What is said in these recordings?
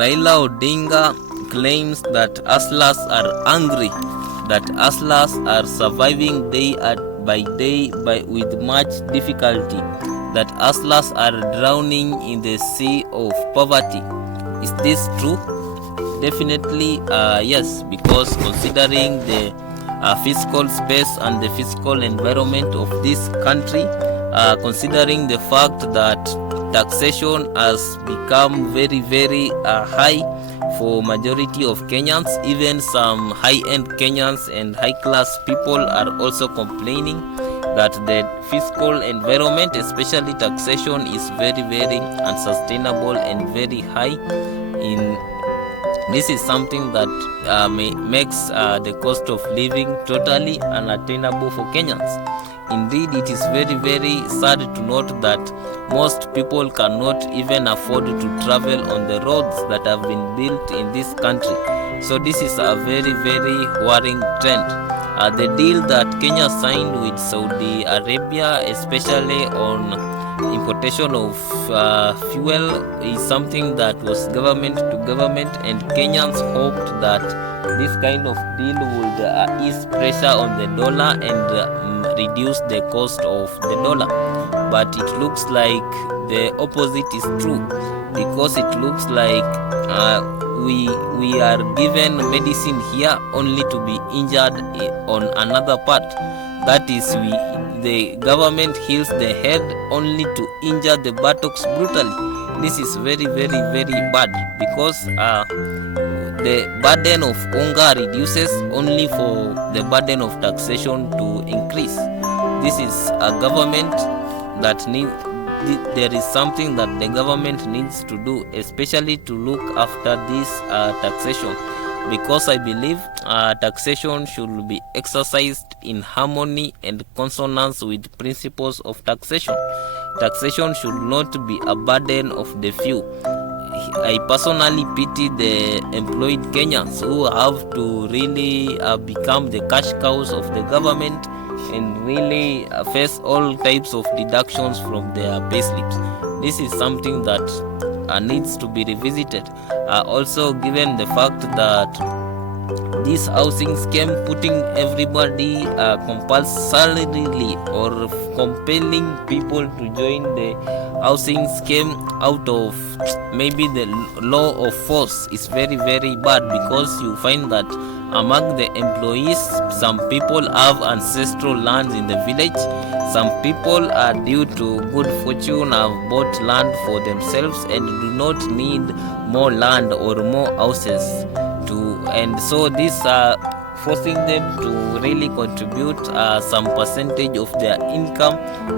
Raila Odinga claims that hustlers are angry, that hustlers are surviving day by day with much difficulty, that hustlers are drowning in the sea of poverty. Is this true? Definitely yes, because considering the fiscal space and the fiscal environment of this country, considering the fact that taxation has become very high for majority of Kenyans, even some high-end Kenyans and high-class people are also complaining that the fiscal environment, especially taxation, is very unsustainable and very high. This is something that makes the cost of living totally unattainable for Kenyans. Indeed, it is very sad to note that most people cannot even afford to travel on the roads that have been built in this country. So this is a very worrying trend. The deal that Kenya signed with Saudi Arabia, especially on importation of fuel, is something that was government to government, and Kenyans hoped that this kind of deal would ease pressure on the dollar and reduce the cost of the dollar. But it looks like the opposite is true, because it looks like we are given medicine here only to be injured on another part. That is, the government heals the head only to injure the buttocks brutally. This is very bad, because the burden of hunger reduces only for the burden of taxation to increase. This is a government that there is something that the government needs to do, especially to look after this taxation, because I believe taxation should be exercised in harmony and consonance with principles of taxation. Taxation should not be a burden of the few. I personally pity the employed Kenyans who have to really become the cash cows of the government and really face all types of deductions from their payslips. This is something that needs to be revisited. Also, given the fact that this housing scheme putting everybody compulsorily or compelling people to join the housing scheme out of maybe the law of force is very bad, because you find that among the employees, some people have ancestral lands in the village. Some people are due to good fortune have bought land for themselves and do not need more land or more houses and so these are forcing them to really contribute some percentage of their income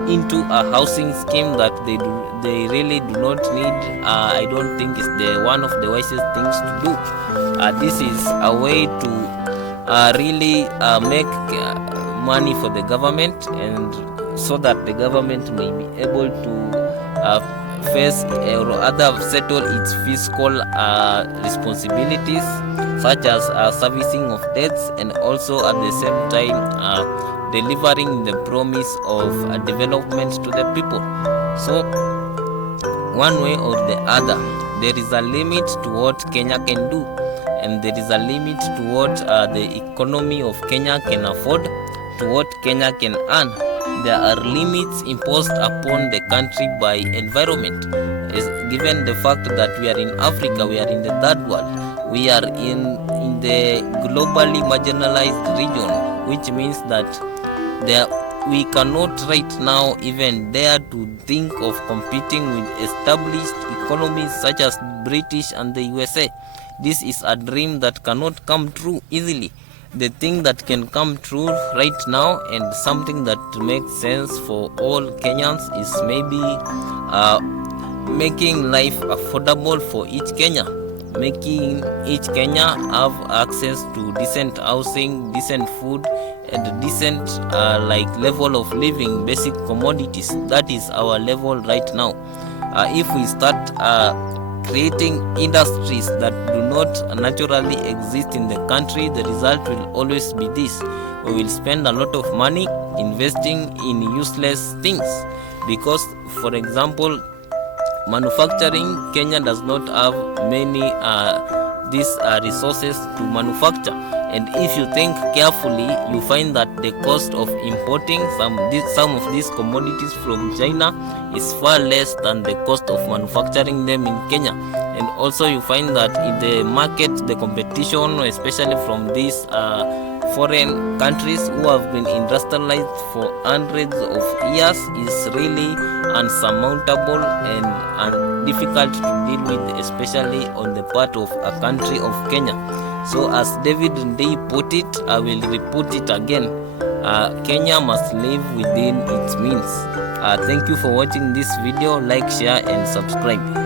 into a housing scheme that they really do not need. I don't think it's one of the wisest things to do. This is a way to really make money for the government, and so that the government may be able to face or rather settle its fiscal responsibilities, such as servicing of debts, and also at the same time delivering the promise of development to the people. So one way or the other, there is a limit to what Kenya can do, and there is a limit to what the economy of Kenya can afford, to what Kenya can earn. There are limits imposed upon the country by environment. Given the fact that we are in Africa, we are in the third world, we are in the globally marginalized region, which means that we cannot right now even dare to think of competing with established economies such as British and the USA. This is a dream that cannot come true easily. The thing that can come true right now, and something that makes sense for all Kenyans, is maybe making life affordable for each Kenya, making each Kenya have access to decent housing, decent food, and decent level of living, basic commodities. That is our level right now. If we start creating industries that do not naturally exist in the country, the result will always be this: we will spend a lot of money investing in useless things. Because, for example, manufacturing, Kenya does not have many these resources to manufacture. And if you think carefully, you find that the cost of importing some of these commodities from China is far less than the cost of manufacturing them in Kenya. And also you find that in the market, the competition, especially from these foreign countries who have been industrialized for hundreds of years, is really unsurmountable and difficult to deal with, especially on the part of a country of Kenya. So as David Ndei put it, I will repeat it again. Kenya must live within its means. Thank you for watching this video. Like, share and subscribe.